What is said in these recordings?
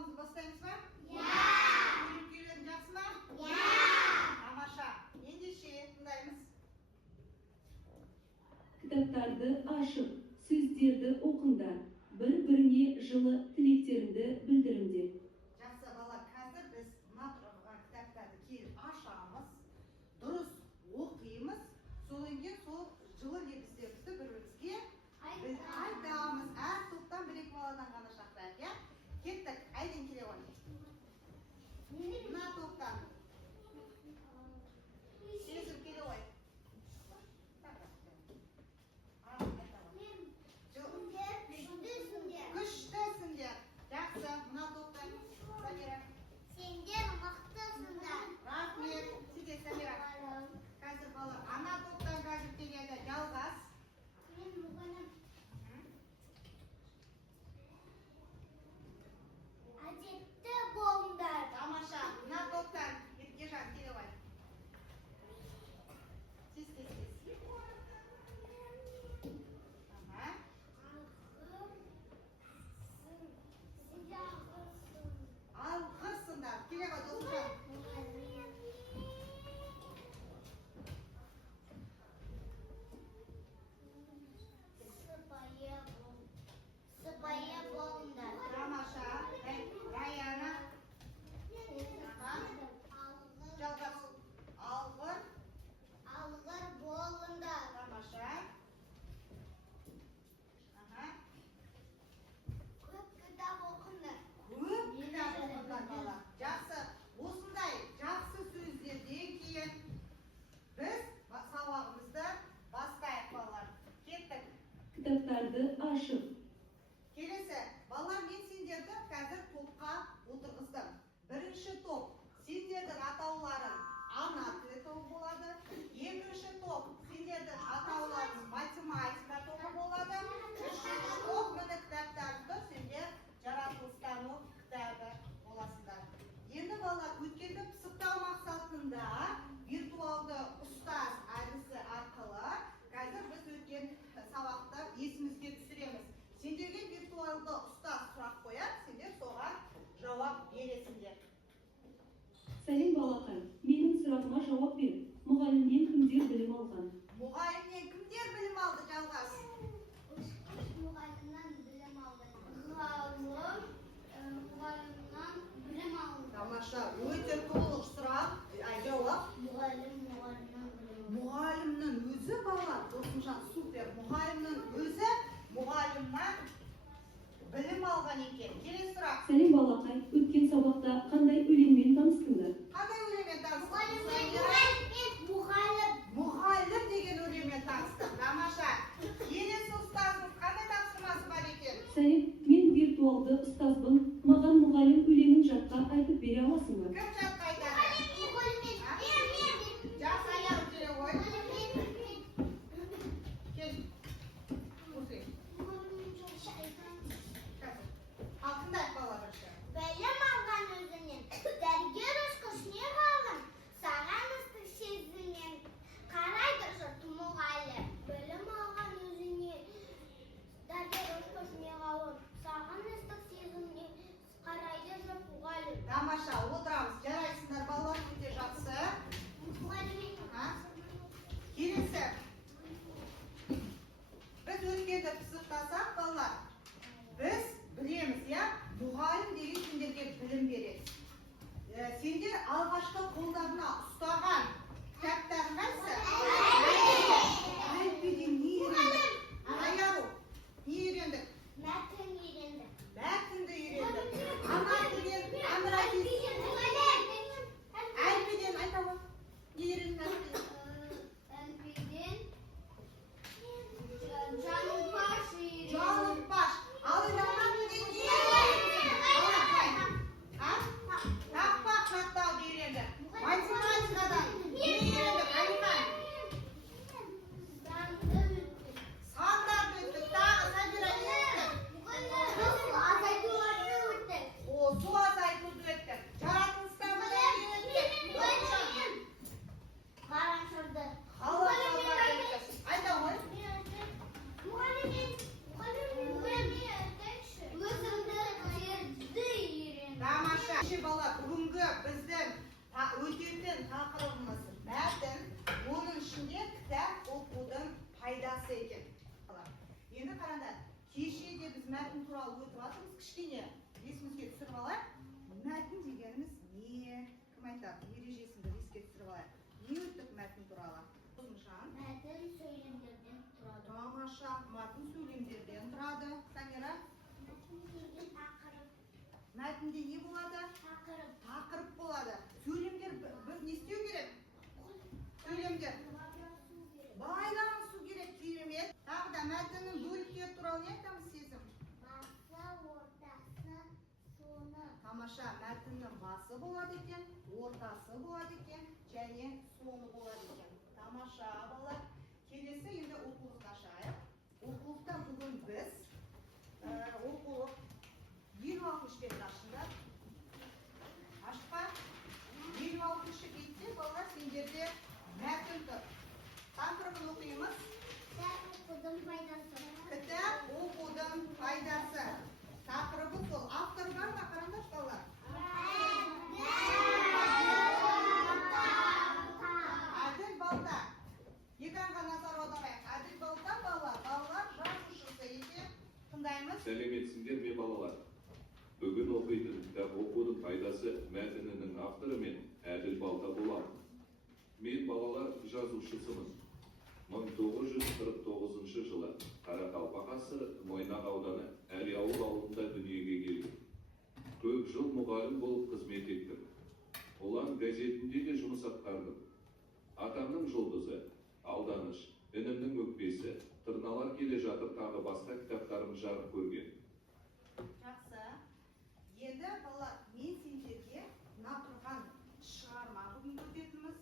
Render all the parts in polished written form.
Жолдауымызды бастаймыз ба? Үйренгенің жақсы ма? Тамаша. Ендеше тыңдаймыз. Kitaplardı aşıp, сөздерді оқыңдар, бір-біріне жылы тілектеріңді білдіріңдер. Жақсы балалар, қазір біз мына тұрған кітаптарды келіп ашамыз, дұрыс оқимыз, содан кейін сол жылы лебіздерімізді бір-бірімізге айтамыз. Әр топтан бір-екі баладан ғана шақырайық, иә? Кеттік, Айдын келе ғой. Мына топтан. Сезім келе ғой. Күштісіңдер. Жақсы, мына топтан. Самира. Сендер мықтысыңдар. Рахмет. Сізге Самира. Қазір балалар, ана топтан қазір келеді. Жалғас. Мен мұғалім. Әдетті болыңдар. Тамаша. Мына топтан. Ержан келе ғой. Тез. Ага. Алғырсыңдар. Келе ғой, достар. Сыпайы болыңдар. Тамаша. Раяна. Жалғас. Алғыр болыңдар. Тамаша. Ага. Көп кітап оқыңдар. Көп кітап оқыңдар балалар. Жақсы. Осындай жақсы сөздерден кейін біз сабағымызды бастайық балалар. Кеттік. Kitaplardı aşıp, Келесі, балалар, мен сендерді қазір топқа отырғыздым. Бірінші топ, сендердің атауларың ана тілі тобы болады. Екінші топ, сендердің атауларың математика тобы болады. Үшінші топ, міне кітаптарыңды сендер жаратылыстану кітабы боласыңдар. Енді балалар, өткенді пысықтау мақсатында виртуалды ұстаз әдісі арқылы қазір біз өткен сабақты есімізге түсіреміз. Сендерге виртуалды ұстаз сұрақ қояды, сендер соған жауап бересіңдер. Сәлем балақай, менің сұрағыма жауап бер. Мұғалімнен кімдер білім алған? Мұғалімнен кімдер білім алды, Жалғас? Мұғалімнен білім алды. Мұғалімнен білім алды. Тамаша, өте толық сұрақ, жауап. Мұғалімнің өзі балалар, осынша супер. Мұғалімнің өзі мұғалімнен білім алған екен. Келесі сұрақ. Сәлем балақай, өткен сабақта қандай өлеңмен таныстыңдар? Қандай өлеңмен таныстың? Мұғалім деген өлеңмен таныстық. Тамаша. Келесі ұстазымыз қандай тапсырмасы бар екен? Сәлем, мен виртуалды ұстазбын. Маған мұғалім өлеңін жатқа айтып бере аласың ба? Кім жатқа айтады? Жас аяғы келе ғой. Кел. Оқи. Ал тыңдайық балалар бірінші. Білім алған өзінен, дәрігер ұшқыш не ғалым, саған ыстық сезімнен қарайды жұрт мұғалім. Білім алған өзінен, дәрігер ұшқыш не ғалым, саған ыстық сезімнен қарайды жұрт мұғалім. Тамаша, отырамыз. Жарайсың тоқталып өтіп жатырмыз. Кішкене есімізге түсіріп алайық. Мәтін дегеніміз не? Кім айтады? Ережесін бір еске түсіріп алайық. Не өттік мәтін туралы? Қосымшан. Мәтін сөйлемдерден тұрады. Тамаша. Мәтін сөйлемдерден тұрады. Самира. Мәтінде не болады? Тақырып болады. Сөйлемдер біз не істеу керек? Сөйлемдер байланысу керек. Керемет. Тағы да мәтіннің бөліктері туралы не айтамыз сезім? Басы, ортасы, соңы. Тамаша. Мәтіннің басы болады екен, ортасы болады екен, және соңы болады екен. Тамаша балалар. Келесі енді оқулықты ашайық. Оқулықта бүгін біз оқулық 26 бет ашыңдар. Ашпа. 26 бетте балалар сендерде мәтін тұр. Тақырыбын оқимыз. Кітап оқудың пайдасы. Кітап оқудың пайдасы. Тақырыбы сол. Авторы бар ма? Қараңдар балалар. Әділ Балта. Екранға назар аударайық. Әділ Балта балалар жазушысы екен. Тыңдаймыз. Сәлеметсіңдер ме балалар? Бүгін оқитын кітап оқудың пайдасы мәтінінің авторы мен Әділ Балта боламын. Мен балалар жазушысымын. 1949 жылы Қарақалпақ асы Мойнақ ауданы Әлиауыл ауылында дүниеге келдім. Көп жыл мұғалім болып қызмет еттім. Ұлан газетінде де жұмыс атқардым. Атамның жұлдызы, Алданыш, інімнің өкпесі, Тырналар келе жатыр тағы басқа кітаптарым жарық көрген. Жақсы. Енді балалар, мен сендерге мына тұрған шығарма бүгін өтетініміз.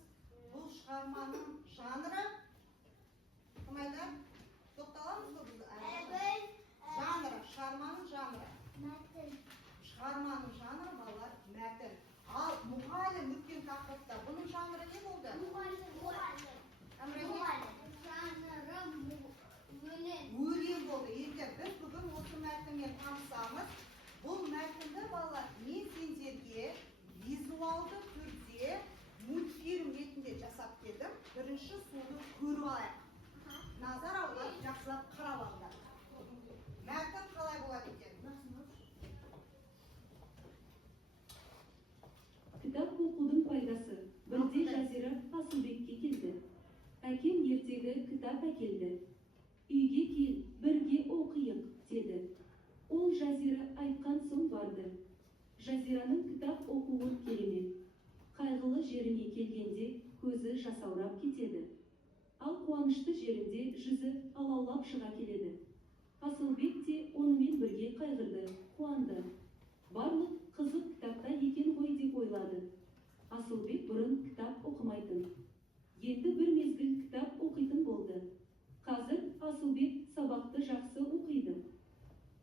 Бұл шығарманың жанры кім айтады? Тоқталамыз ба біз? Жанры, шығарманың жанры. Мәтін. Шығарманың жанры балалар мәтін. Ал мұғалім өткен тақырыпта бұның жанры не болды? Өлең болды. Енді біз бүгін осы мәтінмен танысамыз. Бұл мәтінді балалар мен сендерге визуалды түрде мультфильм ретінде жасап келдім. Бірінші соны көріп алайық. Назар аударып, жақсылап қарап алыңдар. Мәтін қалай болады екен? Кітап оқудың пайдасы. Бірде Жазира Асылбекке келді. Әкем ертегі кітап әкелді. Үйге кел, бірге оқиық, деді. Ол Жазира айтқан соң барды. Жазираның кітап оқуы керемет. Қайғылы жеріне келгенде көзі жасаурап кетеді. Ал қуанышты жерінде жүзі алаулап шыға келеді. Асылбек те онымен бірге қайғырды, қуанды. Барлық қызық кітапта екен ғой деп ойлады. Асылбек бұрын кітап оқымайтын. Енді бір мезгіл кітап оқитын болды. Қазір Асылбек сабақты жақсы оқиды.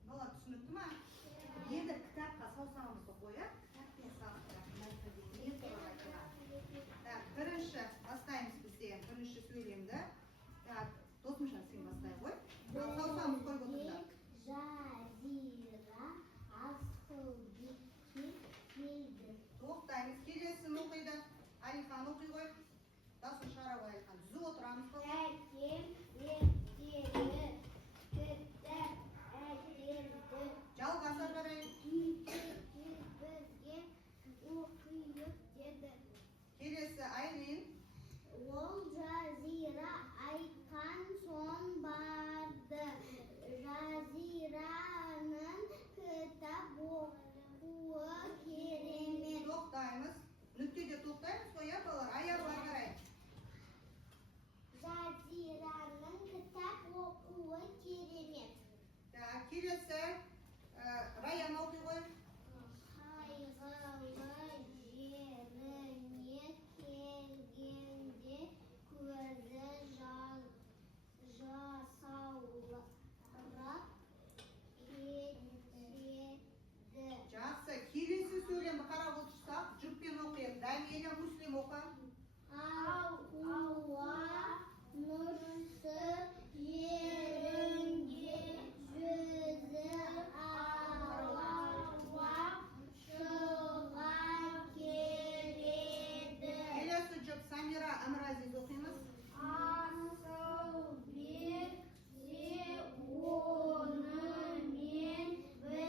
Бала түсінікті ма? Енді кітапқа саусағымызды қояйық. Бірінші бастаймыз бізде. Бірінші сөйлемді. Досымжан, сен бастай қой. Саусағымыз қойып отырды. Жазира Асылбекке келді. Тоқтаймыз. Келесін оқиды. Алихан оқи қой. Дасын шығара қой Алихан. Түзіп отырамыз. Әкем ертегі кітап әкелді. Жалғаса жарайын. Үйге бірге оқиық деді. Келесі Айлин. Ол Жазира айтқан соң барды. Жазираның кітап оқуы керемет. Тоқтаймыз. Нүктеде тоқтаймыз қой, иә балалар? Аяғына қарай. Жазираның кітап оқуы керемет. Келесі Раян оқи қой. Қайғылы жеріне келгенде көзі жасаурап кетеді. Жақсы. Келесі сөйлемді қарап отырсақ, жүкпен оқиық. Дәмелі Муслим оқы. Ауа нұрсы жерінде жүзі алаулап шыға келеді. Келесі жүк Самира Әміразиз оқимыз. Асылбек те онымен бірге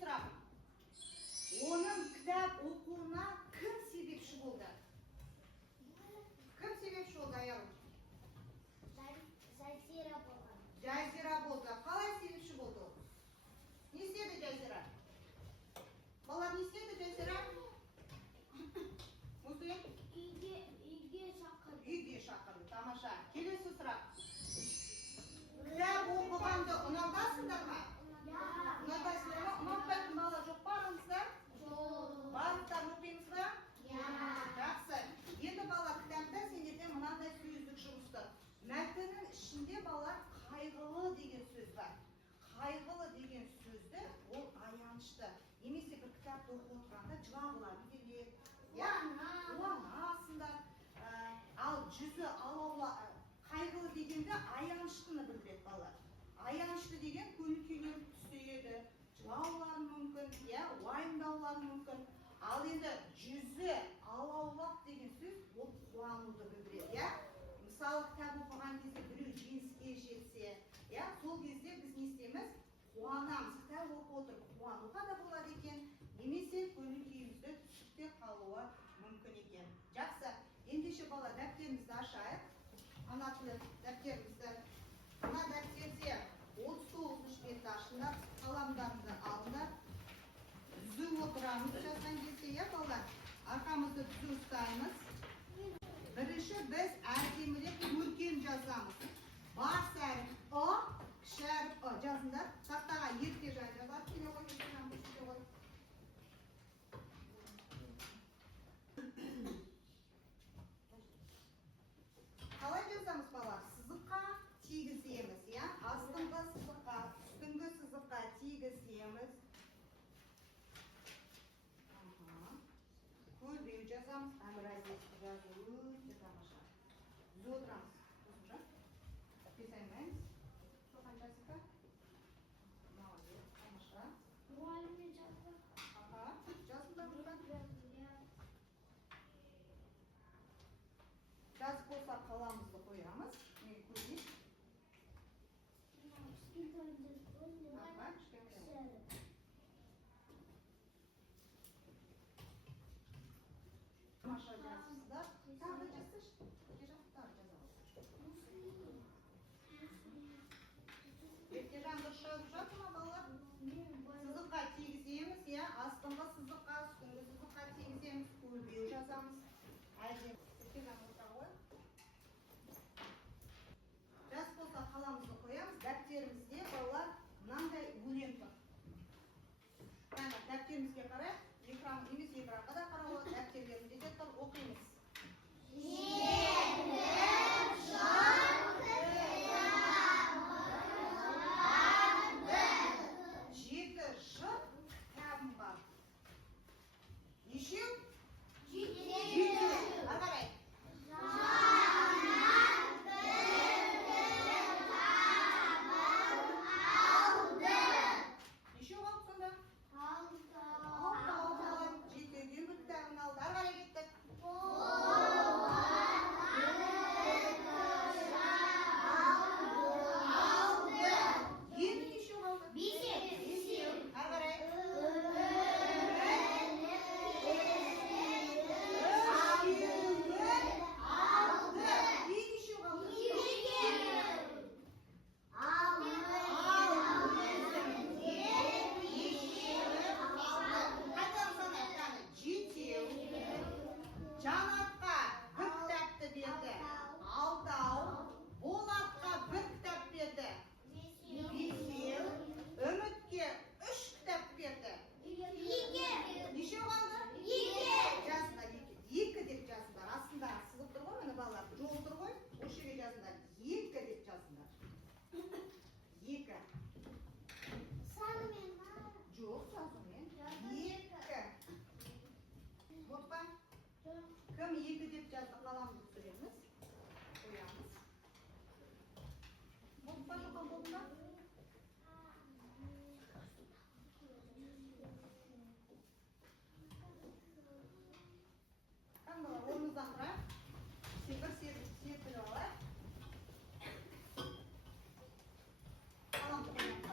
сұрақ. Оның кітап оқуына кім себепші болды? Кім себепші болды, аяғым? Жазира болған. Жазира болды. Қалай себепші болды ол? Не істеді Жазира? Балар, не істеді Жазира? Мұсылен? Үйге шақырды. Үйге шақырды. Тамаша. Келесі сұрақ. Кітап оқығанды ұнатасыңдар ма? Ұнатасыңдар ма? Ұнатпайтын бала жоқ па арамызда? Барлықтарын оқимыз ба? Жақсы. Енді бала кітапта сендерден мынандай сөздік жұмысты. Мәтіннің ішінде бала қайғылы деген сөз бар. Қайғылы деген сөзді ол аянышты. Немесе бір кітапты оқып отырғанда жылағылар келеді. Қуанасыңдар. Ал жүзі алаулы қайғылы дегенде аяныштыны білдіреді балалар. Аянышты деген көңіл-күйлер түседі, жылаулар мүмкін, уайымдаулар мүмкін. Ал енді жүзі алаулап деген сөз ол қуануды білдіреді. Мысалы, кітап оқыған кезде біреу жеңіске жетсе, сол кезде біз не істейміз? Қуанамыз. Кітап оқып отырып қуануға да болады екен, немесе көңіл-күйімізді түсіп те қалуы мүмкін екен. Жақсы. Ендеше бала дәптерімізді ашайық. Ана тілі дәптерімізді. Мына дәптерде 39 бетті ашыңдар, қаламдарымызды алыңдар. Түзу отырамыз жазған кезде, балалар. Арқамызды түзу ұстаймыз. Бірінші біз әдемілеп көркем жазамыз. Бас әріп О, кіші әріп О жазыңдар. Тақтаға Еркежан жазады. Қалай жазамыз балалар? Сызыққа тигіземіз, астыңғы сызыққа, үстіңгі сызыққа тигіземіз. Көлбеу жазамыз, әміразесті жазу өте тамаша. Түзу отырамыз. Қосымша. Писаймаймыз. Соған жазыққа. Молодец, тамаша. Мұғаліммен жазды. Жазыңдар бұдан. Жазып болса қаламызды қоямыз. Мен көрейін. Тамаша жазыңыздар. Тағы жазсыш. Еркежан жазамыз. Еркежан дұрыс жазып жатыр ма балалар? Сызыққа тигіземіз, астыңғы сызыққа, үстіңгі сызыққа тигіземіз, көлбеу жазамыз. Еркежан отыра ғой. Жас болса қаламызды қоямыз. Дәптерімізде балалар мынандай өлең тұр. Дәптерімізге қарай, экранға да қарауы, дәптерлерінде де тұр, оқимыз. Жеті жыл кітабым бар. Нешеу? Жетеу. Қарай. Нешеу қалды сонда? Жетеуден бір кітабын алды. Қарай кеттік. Енді нешеу қалды? Бесеу. Қарай. Жанатқа бір кітапты берді. Алтау. Болатқа бір кітап берді. Бесеу. Үмітке 3 кітап берді. Нешеу қалды? Жазыңдар екі деп жазыңдар. Астында сызып тұр ғой, міне балалар. Жол тұр ғой. Осы жерге жазыңдар. Екі деп жазыңдар. Екі. Санымен ба? Жоқ, жазумен. Екі. Вот па? Кім екі деп жазды, қаламды түсіреміз. Қоямыз. Вот па, жоқан болды ма? Қандала, орнымыздан тұрайық. Бір серпіліп алайық. Қаламды қоямыз.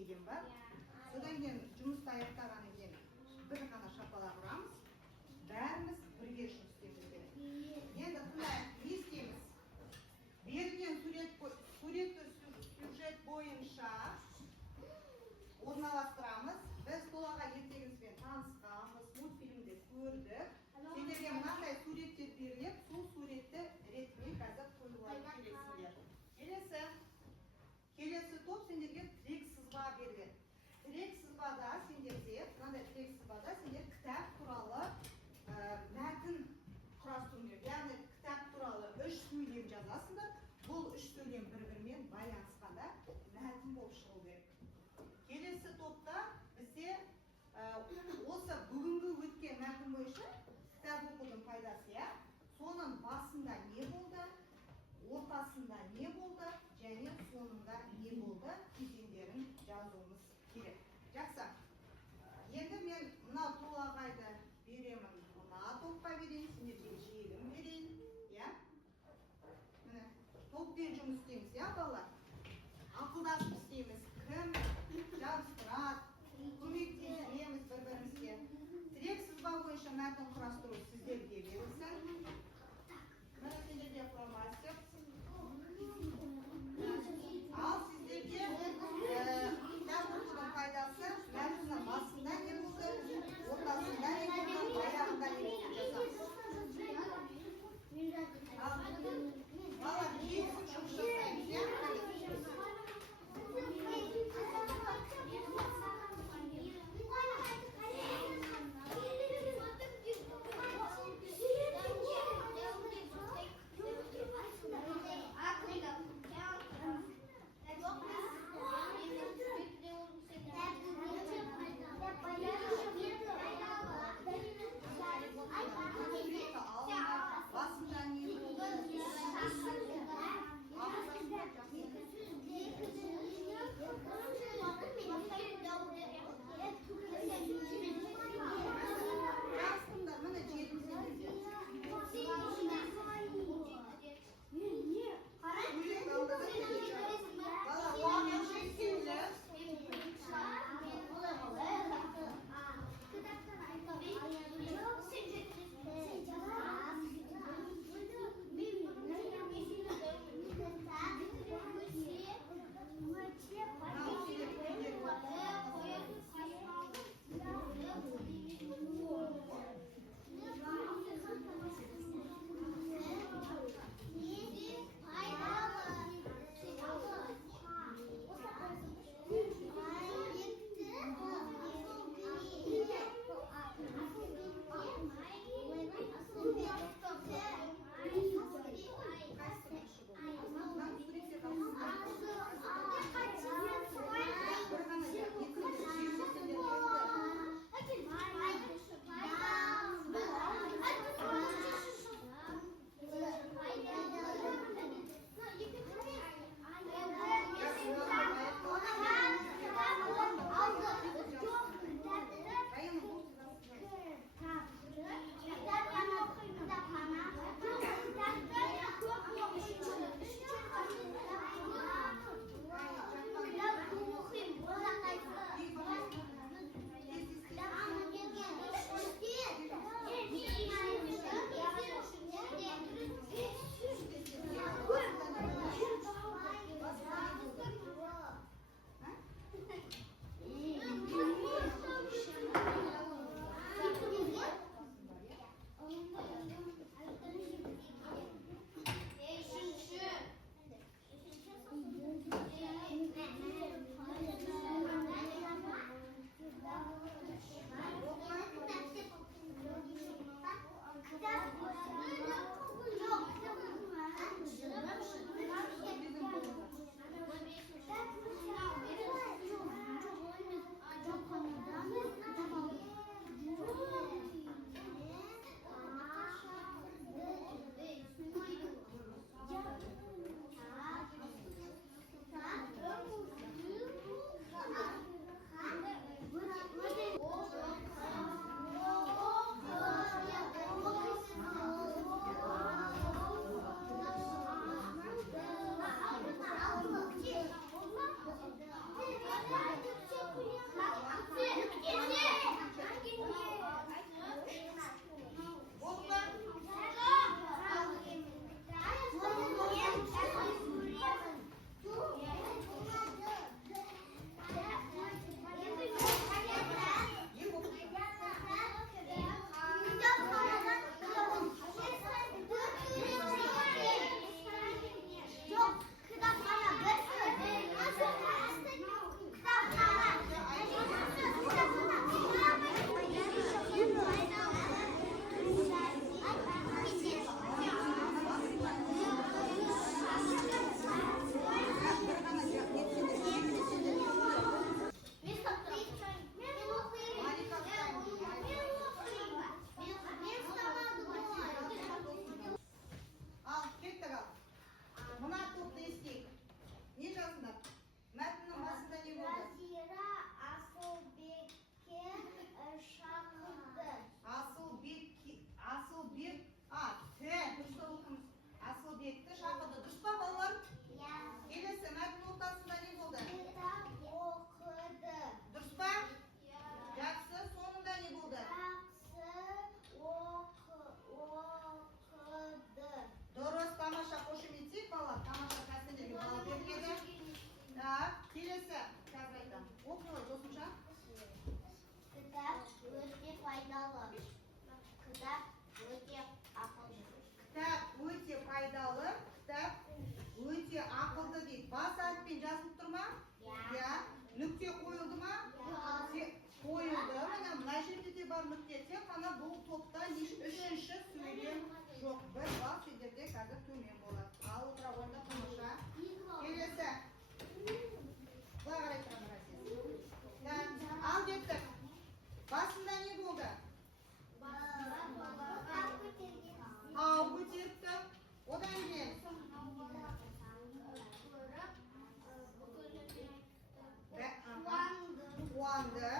деген бар. Содан кейін жұмысты аяқтағаннан кейін бір ғана шапалақ ұрамыз. Бәріміз бірге жұмыс істеуіміз керек. Енді тыңдайық, не істейміз? Берілген сюжет бойынша орналастырамыз. Біз толаға ертегімізбен танысқанбыз, мультфильмде көрдік. Сендерге мынандай суреттер беріліп, сол суретті ретімен қазір қоюлары керексіңдер. Келесі топ сендерге тірек сызба беріледі. Тірек сызбада сендерде, мынандай тірек сызбада сендер кітап туралы өте пайдалы. Кітап өте ақылды. Кітап өте пайдалы, кітап өте ақылды дейді. Бас әріппен жазылып тұр ма? Иә. Нүкте қойылды ма? Қойылды. Міне мына жерде де бар нүкте. Тек қана бұл топта үшінші сөйлем жоқ. Бір балл сендерде қазір төмен болады. Ал отыра қойыңдар тамаша. Келесі. Былай қарай тұрыңдар сіз. Ал кеттік. Басында не болды? Тау көтеріпті. Одан кейін қуанды.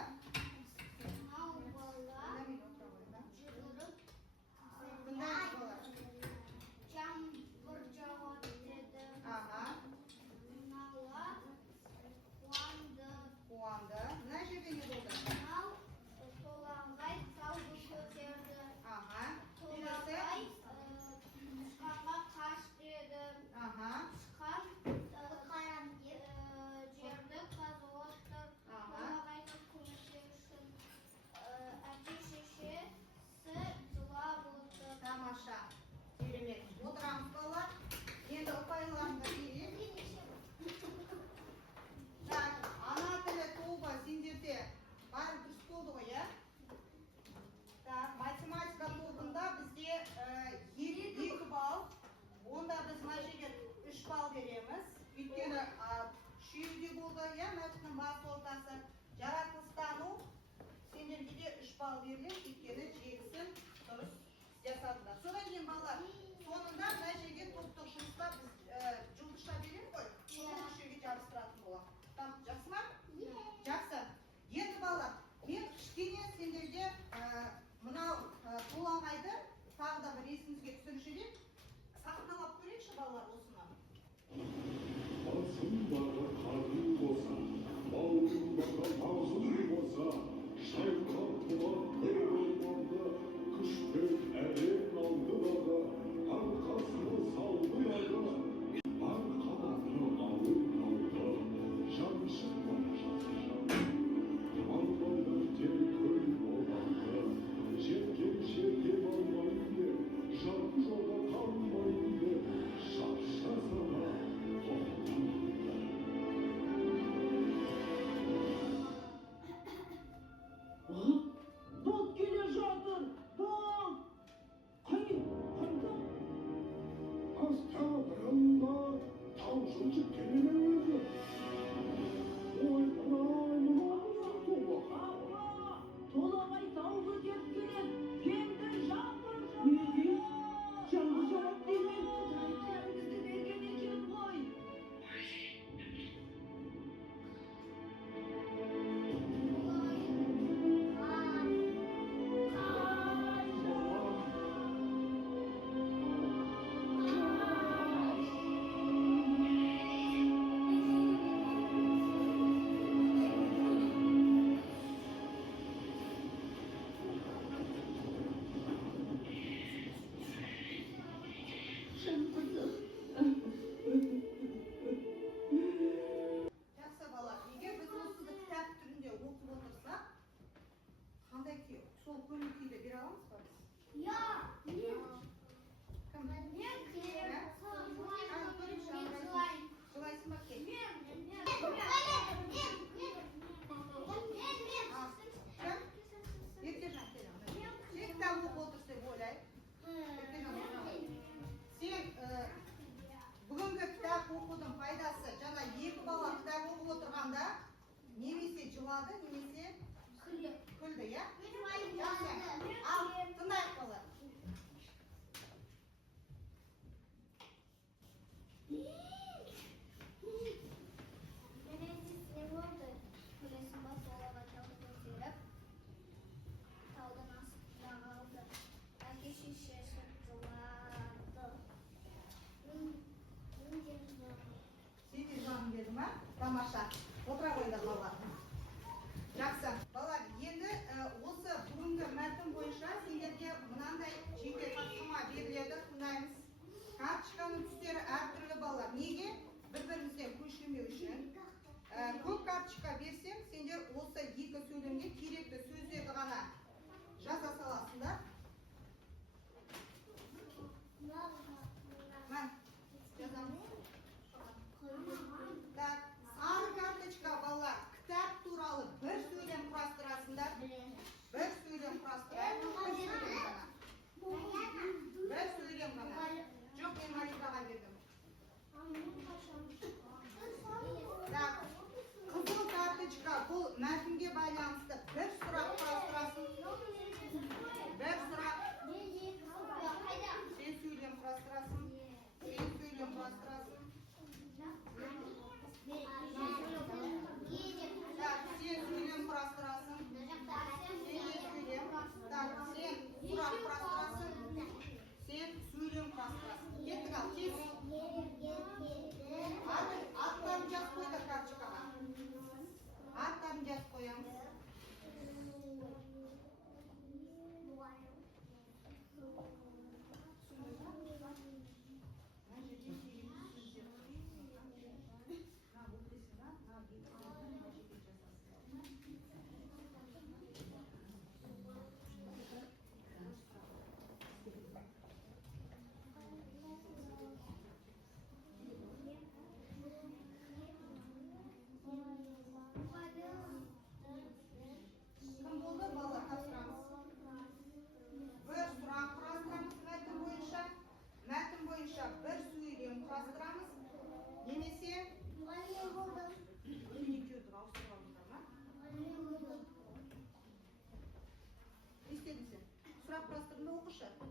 Жақсы.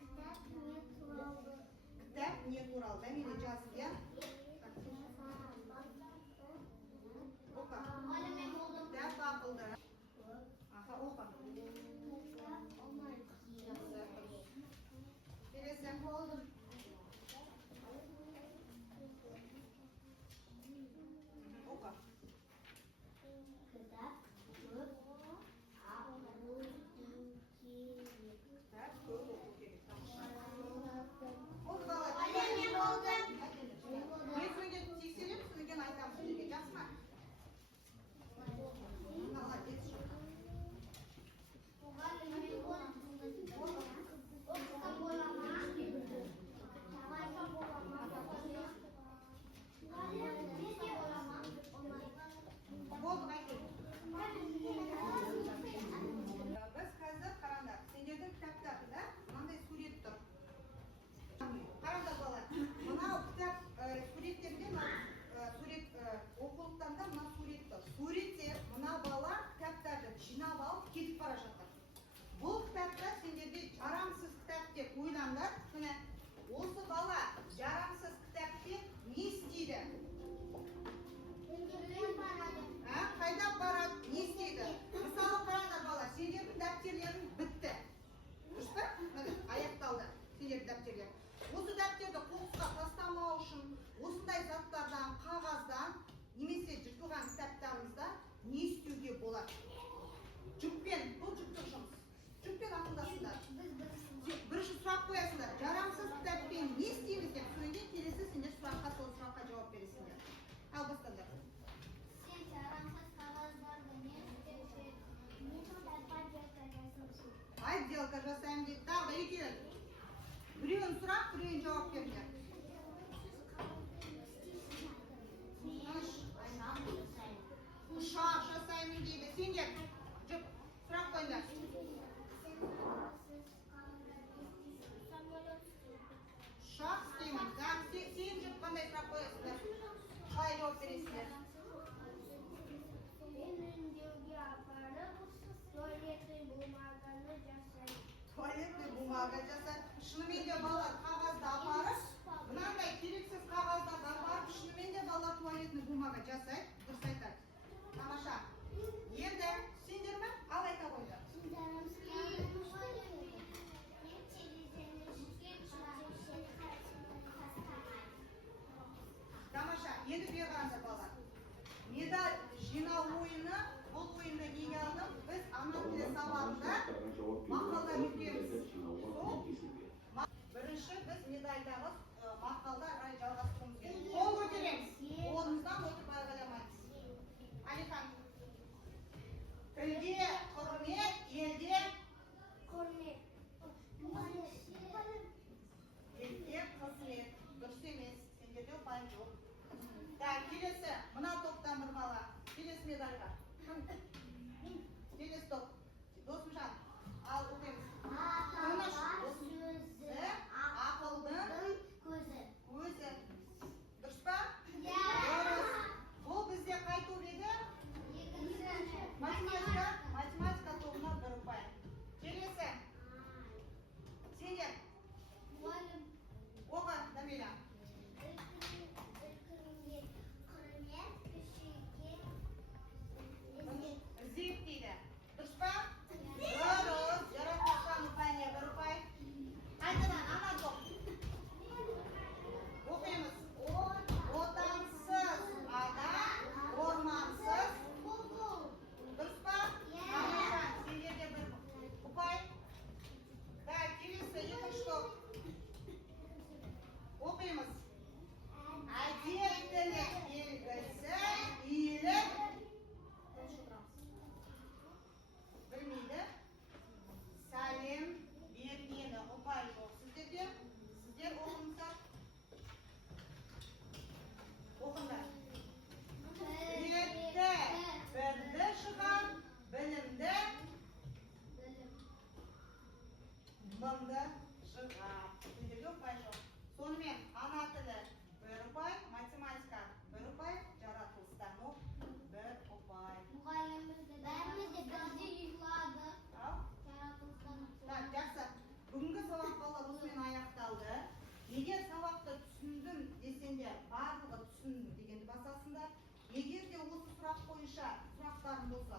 Кітап не туралы? Кітап не туралы? Дәмеле жазып, иә? Оқы. Мұғалім мен болдым. Кітап ақылды. Аха, оқы. Келесі. Болдым. Оқы. Кітап көп ақыл керек. Кітап көп оқу керек. Болды бала. Мұғалім мен болдым. Мен сөйлеп тексеремін, содан кейін айтамын сіздерге. Жақсы ма? Молодец. Мұғалім мен болдым. Оқысам бола ма? Талайсам бола ма? Мұғалім неге бола ма? Болды, қайтып. Біз қазір қараңдар, сендердің кітаптарында мынандай сурет тұр. Қараңдар бала, мынау кітап суреттерде, сурет оқулықтарда мына сурет тұр. Суретте мына бала кітаптарды жинап алып кетіп бара жатыр. Бұл кітаптар сендерге жарамсыз кітап деп ойлаңдар. Міне, осы бала жарамсыз кітаппен не істейді? Қайда барады, не істейді? Мысалы қараңдар бала, сендердің дәптерлерің бітті. Дұрыс па? Міне, аяқталды сендердің дәптерлер. Осы дәптерді қоқысқа тастамау үшін осындай заттардан, қағаздан, немесе жыртылған кітаптарымызда не істеуге болады? Жүкпен, бұл жүктік жұмыс. Жүкпен ақылдасыңдар. Бірінші сұрақ қоясыңдар. Жарамсыз кітаппен не істейміз деп, содан кейін келесі сендер сұраққа, сол сұраққа жауап бересіңдер. Ал бастаңдар. Сен жарамсыз қағаздарды не істеуші? Отделка жасаймын дейді. Тағы да екеуін. Біреуін сұрақ, біреуін жауап беріңдер. Ұшақ жасаймын дейді. Сендер, жүк, сұрақ қойыңдар. Ұшақ істеймін. Сен жүк қандай сұрақ қоясыңдар? Қалай жауап бересіңдер? Мен өңдеуге апарып, туалетный бумаганы жасаймын. Туалетный бумага жасар. Шынымен де бала қағазды апарып, мынандай керексіз қағаздарды апарып, шынымен де бала туалетный бумага жасайды. Дұрыс айтады. Тамаша. Енді сендер ме? Ал айта қойыңдар. Тамаша. Енді бері қараңдар бала. Медаль жинау ойыны, бұл ойынды неге алдым? Біз ана тілі сабағында мақалдар өтеміз. Бірінші біз медальдағы мақалды әрі жалғастыруымыз керек. Қол көтереміз. Қолымыздан өтіп айғайламаймыз. Алихан. Тілде құрмет, елде Құрмет. елде қызмет. Дұрыс емес. Сендерде ұпайым жоқ. Так, келесі. Мына топтан бір бала. Келесі медальға. Келесі топ. Досымжан. Ал оқимыз. Тыныш. Ақылдың көзі. өзі. Дұрыс па? Иә. Дұрыс. Бұл бізде қай топ еді? Математика. Математика тобына бір ұпай. Келесі. Сендер. Мұғалім. Оқы, Дамира. Іздеп дейді. Дұрыс па? Дұрыс. Жаратылған ұпайына бір ұпай. Қайтадан ана топ. Оқимыз. Отансыз адам, ормансыз. Дұрыс па? Тамаша. Сендерде бір ұпай. Так, келесі екінші топ. Оқимыз. Әдептілік белгісі иіліп білмейді. Сәлем бергені ұпай жоқ сіздерде. Сіздер оқыңыздар. Оқыңдар. Білетті бірді шығар, білімді мыңды шығар. Сіздерге ұпай жоқ. Сонымен ана тілі бір ұпай, математика бір ұпай, жаратылыстану бір ұпай. Мұғалімімізді бәріміз де бірдей ұйладық. Ал? Жаратылыстану. Так, болса,